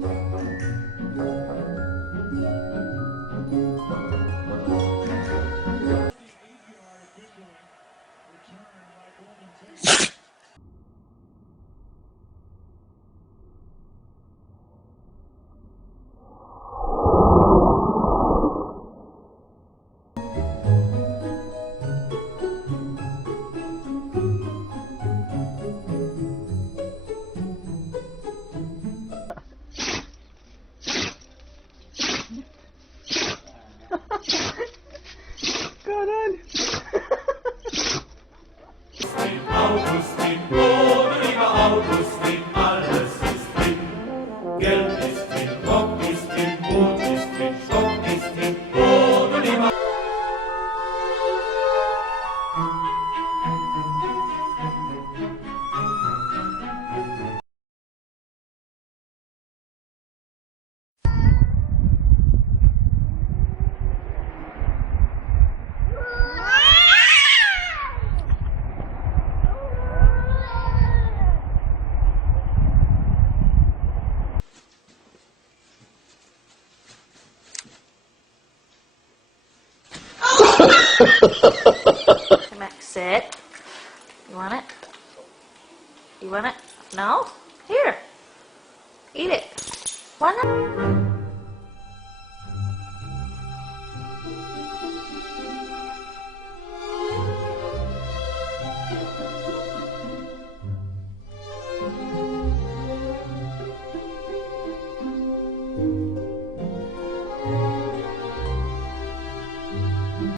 Go on. Augustin, ohne lieber Augustin, alles ist drin. Geld ist drin, Rock ist drin, Brot ist drin, Stock ist drin, ohne lieber Come back, sit. You want it? You want it? No? Here. Eat it. Why not?